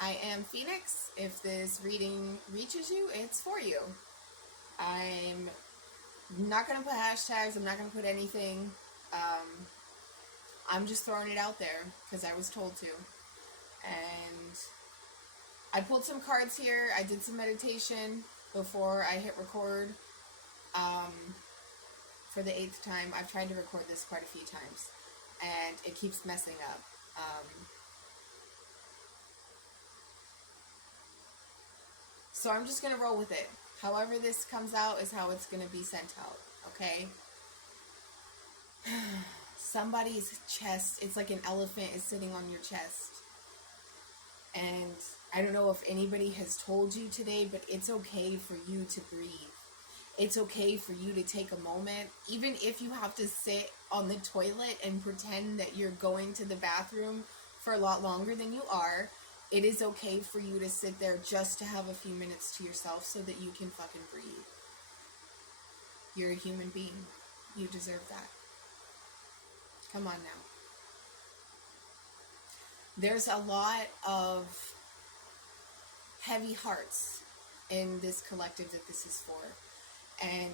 I am Phoenix. If this reading reaches you, it's for you. I'm not going to put hashtags, I'm not going to put anything. I'm just throwing it out there because I was told to. And I pulled some cards here. I did some meditation before I hit record. For the 8th time. I've tried to record this quite a few times, and it keeps messing up. So I'm just going to roll with it. However this comes out is how it's going to be sent out, okay? Somebody's chest, it's like an elephant is sitting on your chest. And I don't know if anybody has told you today, but it's okay for you to breathe. It's okay for you to take a moment, even if you have to sit on the toilet and pretend that you're going to the bathroom for a lot longer than you are. It is okay for you to sit there just to have a few minutes to yourself so that you can fucking breathe. You're a human being. You deserve that. Come on now. There's a lot of heavy hearts in this collective that this is for. And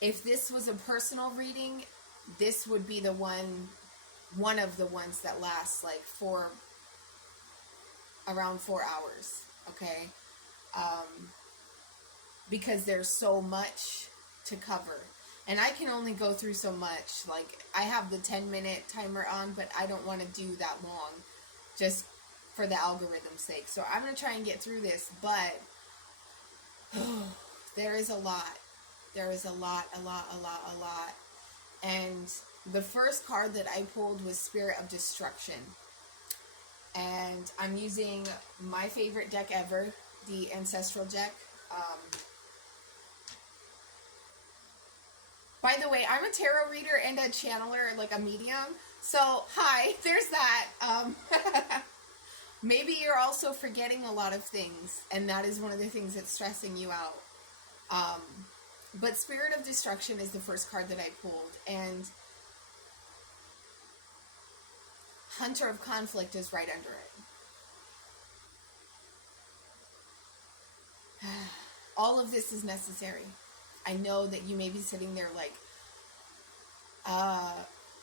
if this was a personal reading, this would be the one of the ones that lasts like around 4 hours, okay? Because there's so much to cover. And I can only go through so much. Like, I have the 10-minute timer on, but I don't want to do that long just for the algorithm's sake. So I'm going to try and get through this, but there is a lot. There is a lot. And the first card that I pulled was Spirit of Destruction. And I'm using my favorite deck ever, the Ancestral deck. By the way, I'm a tarot reader and a channeler, like a medium. So, hi, there's that. Maybe you're also forgetting a lot of things, and that is one of the things that's stressing you out. But Spirit of Destruction is the first card that I pulled, and Hunter of Conflict is right under it. All of this is necessary. I know that you may be sitting there like,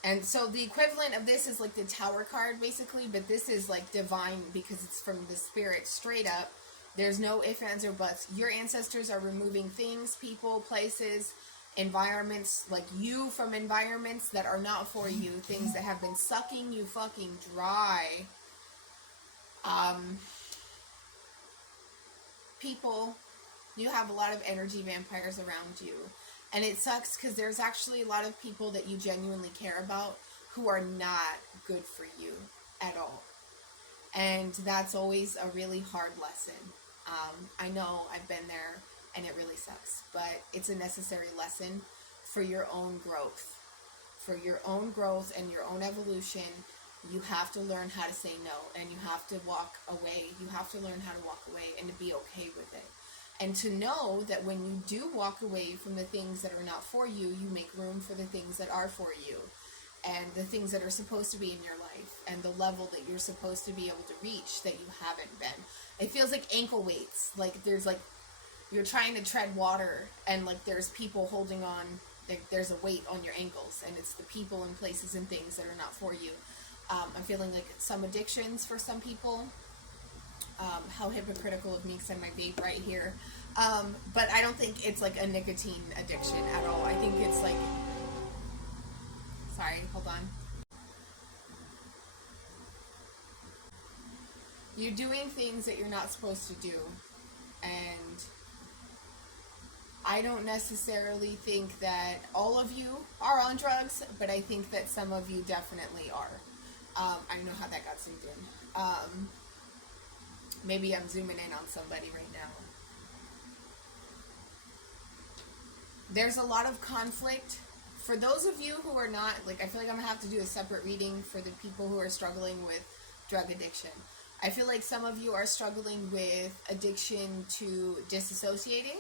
and so the equivalent of this is like the Tower card, basically, but this is like divine because it's from the Spirit straight up. There's no ifs, ands, or buts. Your ancestors are removing things, people, places, environments, like you from environments that are not for you, things that have been sucking you fucking dry. People, you have a lot of energy vampires around you. And it sucks because there's actually a lot of people that you genuinely care about who are not good for you at all. And that's always a really hard lesson. I know I've been there and it really sucks, but it's a necessary lesson for your own growth. For your own growth and your own evolution, you have to learn how to say no, and you have to walk away. You have to learn how to walk away and to be okay with it. And to know that when you do walk away from the things that are not for you, you make room for the things that are for you. And the things that are supposed to be in your life. And the level that you're supposed to be able to reach that you haven't been. It feels like ankle weights. Like there's like, you're trying to tread water and like there's people holding on. Like there's a weight on your ankles. And it's the people and places and things that are not for you. I'm feeling like some addictions for some people. How hypocritical of me because I have my vape right here. But I don't think it's like a nicotine addiction at all. I think it's like... Sorry, hold on. You're doing things that you're not supposed to do. And I don't necessarily think that all of you are on drugs, but I think that some of you definitely are. I don't know how that got zoomed in. Maybe I'm zooming in on somebody right now. There's a lot of conflict. For those of you who are not, like, I feel like I'm going to have to do a separate reading for the people who are struggling with drug addiction. I feel like some of you are struggling with addiction to disassociating.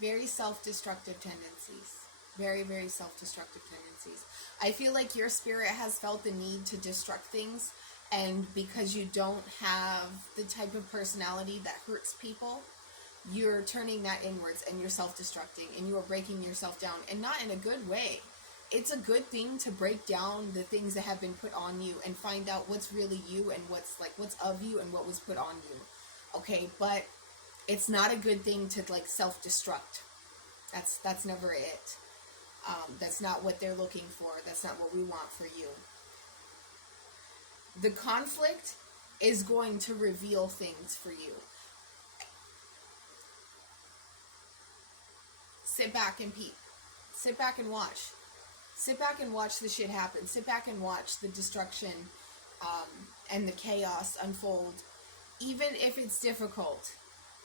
Very self-destructive tendencies. Very, very self-destructive tendencies. I feel like your spirit has felt the need to destruct things, and because you don't have the type of personality that hurts people, you're turning that inwards and you're self-destructing and you are breaking yourself down, and not in a good way. It's a good thing to break down the things that have been put on you and find out what's really you and what's of you and what was put on you. Okay, but it's not a good thing to like self-destruct. That's never it. That's not what they're looking for. That's not what we want for you. The conflict is going to reveal things for you. Sit back and peep. Sit back and watch. Sit back and watch the shit happen. Sit back and watch the destruction and the chaos unfold. Even if it's difficult,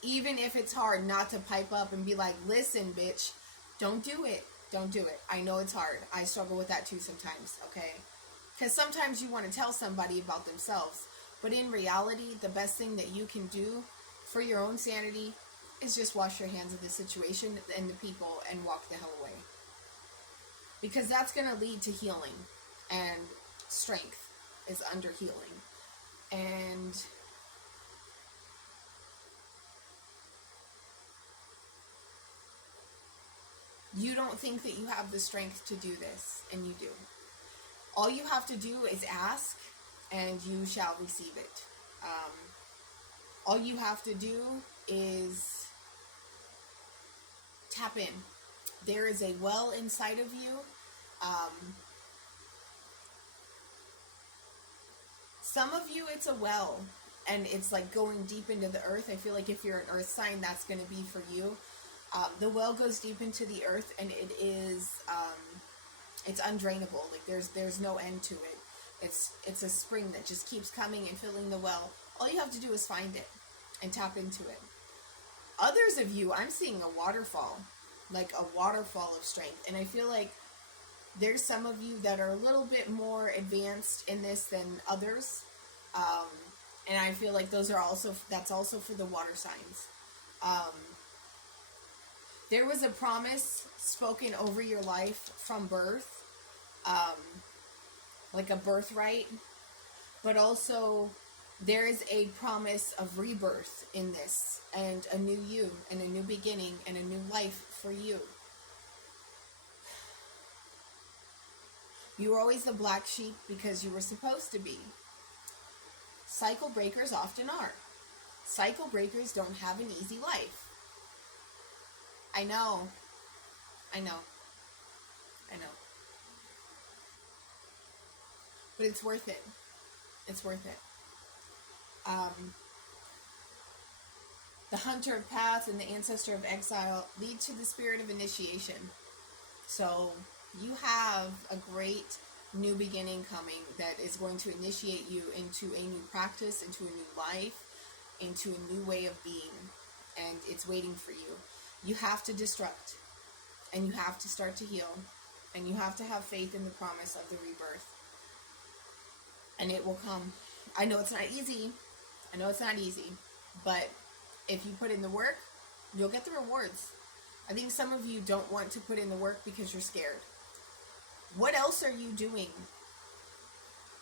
even if it's hard not to pipe up and be like, listen, bitch, don't do it. Don't do it. I know it's hard. I struggle with that too sometimes, okay? Because sometimes you want to tell somebody about themselves. But in reality, the best thing that you can do for your own sanity is just wash your hands of the situation and the people and walk the hell away. Because that's going to lead to healing. And strength is under healing. And you don't think that you have the strength to do this, and you do. All you have to do is ask, and you shall receive it. All you have to do is tap in. There is a well inside of you. Some of you, it's a well, and it's like going deep into the earth. I feel like if you're an earth sign, that's going to be for you. The well goes deep into the earth, and it is, it's undrainable. Like there's no end to it. It's a spring that just keeps coming and filling the well. All you have to do is find it and tap into it. Others of you, I'm seeing a waterfall, like a waterfall of strength. And I feel like there's some of you that are a little bit more advanced in this than others. And I feel like that's also for the water signs. There was a promise spoken over your life from birth, like a birthright, but also there is a promise of rebirth in this, and a new you, and a new beginning, and a new life for you. You were always the black sheep because you were supposed to be. Cycle breakers often are. Cycle breakers don't have an easy life. I know. But it's worth it. It's worth it. The hunter of paths and the ancestor of exile lead to the spirit of initiation. So you have a great new beginning coming that is going to initiate you into a new practice, into a new life, into a new way of being. And it's waiting for you. You have to destruct, and you have to start to heal, and you have to have faith in the promise of the rebirth. And it will come. I know it's not easy. But if you put in the work, you'll get the rewards. I think some of you don't want to put in the work because you're scared. What else are you doing?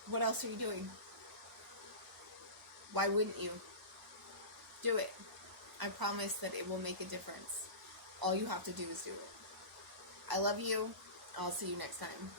What else are you doing? Why wouldn't you? Do it. I promise that it will make a difference. All you have to do is do it. I love you. I'll see you next time.